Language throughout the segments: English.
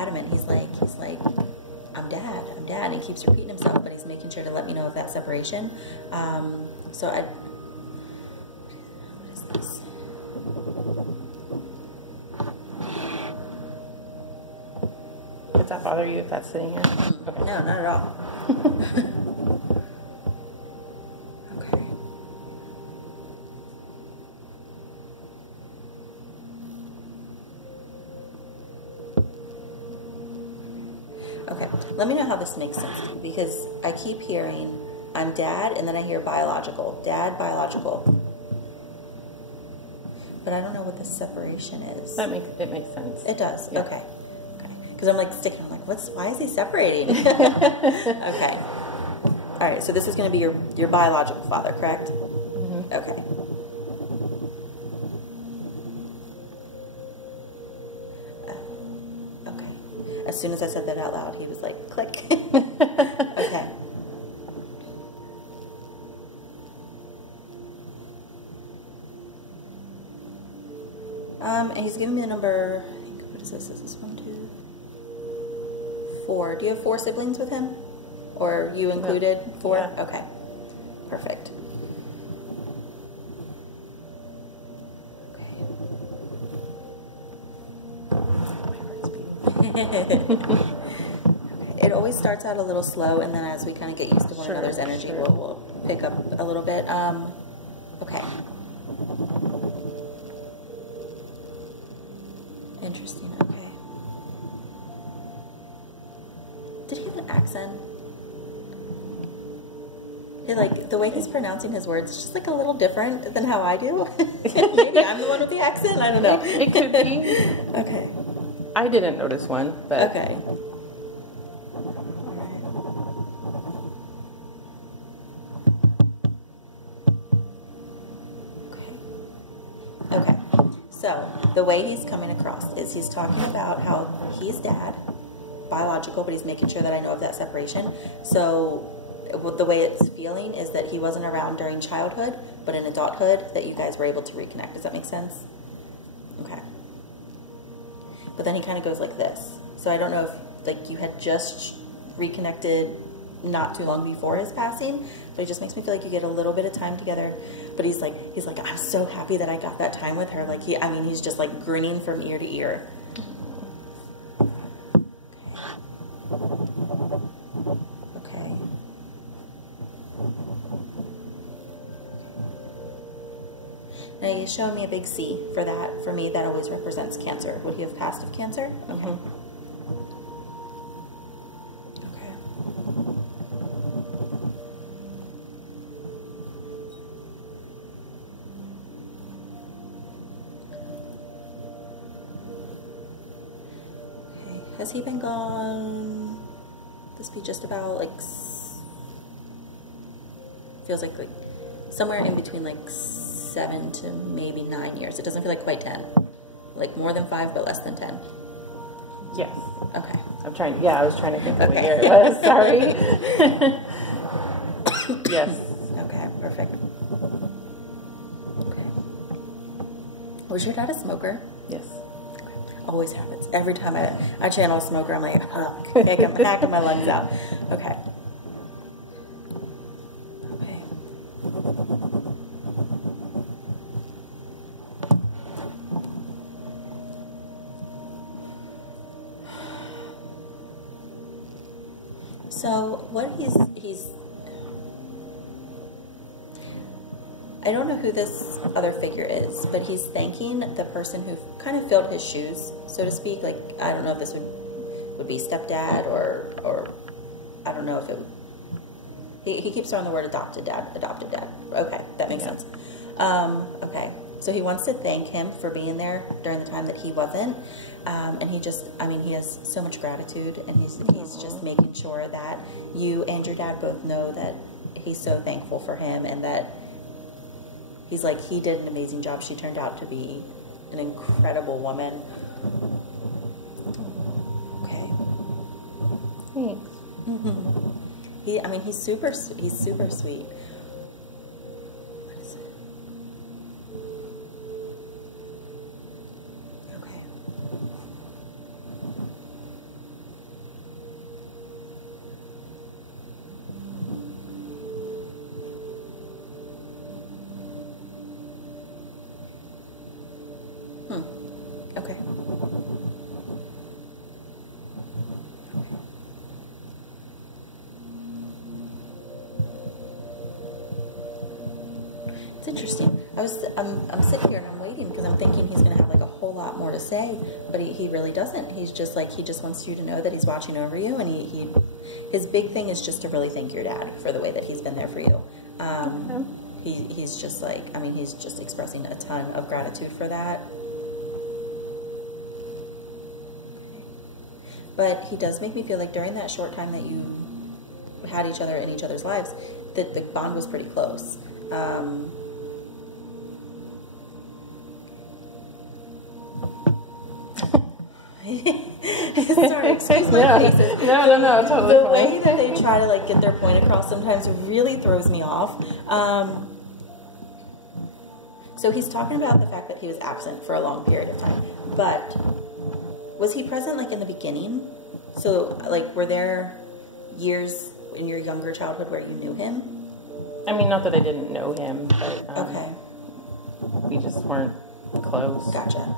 adamant. He's like, I'm dad. And he keeps repeating himself, but he's making sure to let me know of that separation. So what is this? Does that bother you if that's sitting here? Okay. No, not at all. Okay. Okay, let me know how this makes sense to you, because I keep hearing I'm dad, and then I hear biological. Dad, biological. But I don't know what the separation is. It makes sense. It does? Yeah. Okay. Because I'm like sticking, I'm like, why is he separating? Okay. All right, so this is going to be your biological father, correct? Mm-hmm. Okay. Okay. As soon as I said that out loud, he was like, click. Okay. And he's giving me the number, I think, what is this? Is this 1, 2, 4? Do you have 4 siblings with him? Or you included 4? Yeah. Okay. Perfect. Okay. It always starts out a little slow, and then as we kind of get used to one another's energy, we'll pick up a little bit. Okay. Interesting. Okay. Did he have an accent? Like the way he's pronouncing his words, is just like a little different than how I do. Maybe I'm the one with the accent. I don't know. It could be. Okay. I didn't notice one, but Okay. Okay. So the way he's coming across is he's talking about how he's dad, biological, but he's making sure that I know of that separation. So the way it's feeling is that he wasn't around during childhood, but in adulthood that you guys were able to reconnect. Does that make sense? Okay. But then he kind of goes like this. So I don't know if like you had just reconnected not too long before his passing, but it just makes me feel like you get a little bit of time together. But he's like, I'm so happy that I got that time with her. Like he's just like grinning from ear to ear. Okay. Now he's showing me a big C for that. For me, that always represents Cancer. Would he have passed of Cancer? Okay. Mm-hmm. Has he been gone? This be just about like feels like somewhere in between like 7 to maybe 9 years. It doesn't feel like quite 10. Like more than 5, but less than 10. Yes. Okay. I was trying to think of what year it was. Sorry. Yes. Okay, perfect. Okay. Was your dad a smoker? Yes. Always happens. Every time I channel a smoker, I'm like, hacking my lungs out. Okay. Okay. So what he's I don't know who this other figure is, but he's thanking the person who kind of filled his shoes, so to speak. Like, I don't know if this would be stepdad or I don't know if it would. He keeps throwing the word adopted dad. Okay, that makes sense. Okay, so he wants to thank him for being there during the time that he wasn't. And he has so much gratitude, and he's just making sure that you and your dad both know that he's so thankful for him, and that he's like, he did an amazing job. She turned out to be an incredible woman. Okay. Thanks. Mm-hmm. He's super sweet. What is it? Okay. interesting. I'm sitting here and I'm waiting because I'm thinking he's going to have like a whole lot more to say, but he really doesn't. He's just like, he just wants you to know that he's watching over you, and his big thing is just to really thank your dad for the way that he's been there for you. Okay. He's just like, I mean, he's just expressing a ton of gratitude for that. But he does make me feel like during that short time that you had each other in each other's lives, that the bond was pretty close. Sorry, excuse my faces. No, totally The fine. way that they try to like get their point across sometimes really throws me off. So he's talking about the fact that he was absent for a long period of time, but was he present like in the beginning? So like, were there years in your younger childhood where you knew him? I mean, not that I didn't know him, but Okay, we just weren't close. gotcha.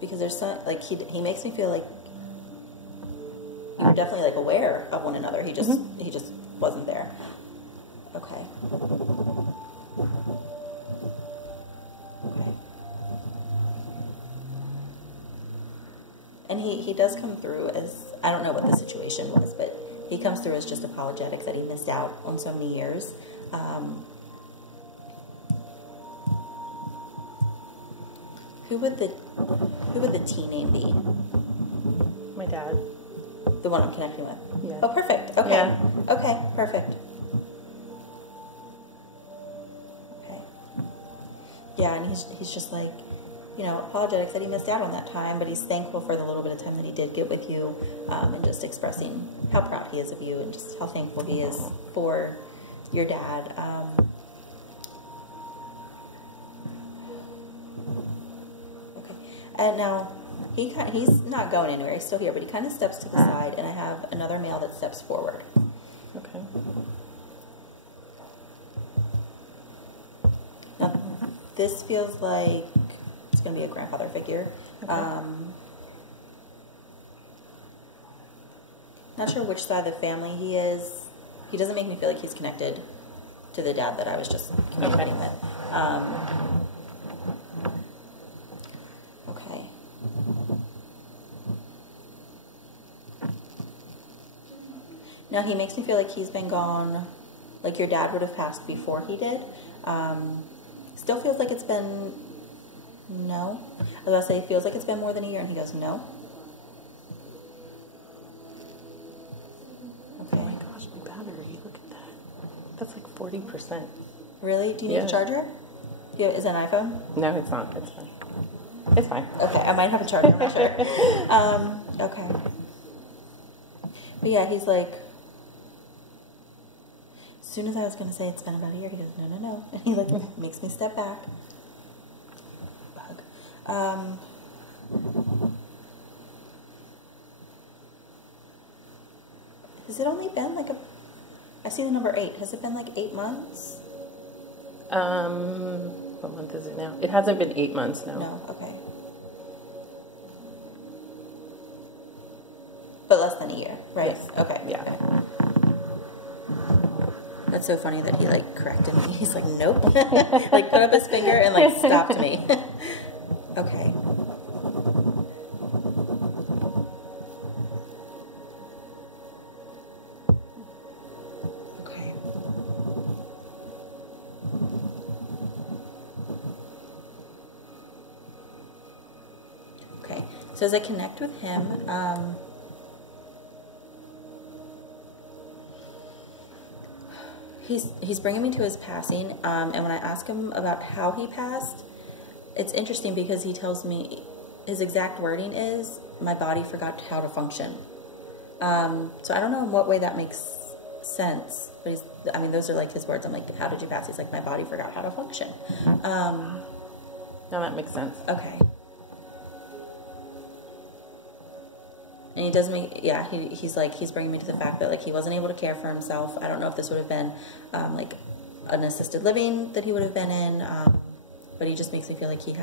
Because there's some, like, he makes me feel like you were definitely like aware of one another. He just wasn't there. Okay. Okay. And he does come through as, I don't know what the situation was, but he comes through as just apologetic that he missed out on so many years. Who would the teen name be? My dad. The one I'm connecting with? Yeah. Oh, perfect. Okay. Yeah. Okay, perfect. Okay. Yeah, and he's just like, you know, apologetic that he missed out on that time, but he's thankful for the little bit of time that he did get with you, and just expressing how proud he is of you and just how thankful he is for your dad. Okay. And now, he's not going anywhere. He's still here, but he kind of steps to the side, and I have another male that steps forward. Okay. Now, this feels like it's going to be a grandfather figure. Okay. Not sure which side of the family he is. He doesn't make me feel like he's connected to the dad that I was just communicating with. Okay. Now, he makes me feel like he's been gone, like your dad would have passed before he did. Still feels like it's been, no. I was going to say, feels like it's been more than a year, and he goes, no. Okay. Oh my gosh, my battery, look at that. That's like 40%. Really? Do you need a charger? Is it an iPhone? No, it's not. It's fine. It's fine. Okay, I might have a charger, I'm not sure. Okay. But yeah, he's like, as soon as I was going to say it's been about a year, he goes, no. And he like makes me step back. Bug. Has it only been like I see the number 8. Has it been like 8 months? What month is it now? It hasn't been 8 months now. No, okay. But less than a year, right? Yes. Okay. Yeah. Okay. That's so funny that he like corrected me. He's like, nope. Like put up his finger and like stopped me. Okay. Okay. Okay. So as I connect with him, he's bringing me to his passing, and when I ask him about how he passed, it's interesting because he tells me his exact wording is, my body forgot how to function. So I don't know in what way that makes sense, but I mean, those are like his words. I'm like, how did you pass? He's like, my body forgot how to function. No, that makes sense. Okay. And he does make, yeah, he's like, he's bringing me to the fact that like he wasn't able to care for himself. I don't know if this would have been like an assisted living that he would have been in, but he just makes me feel like he had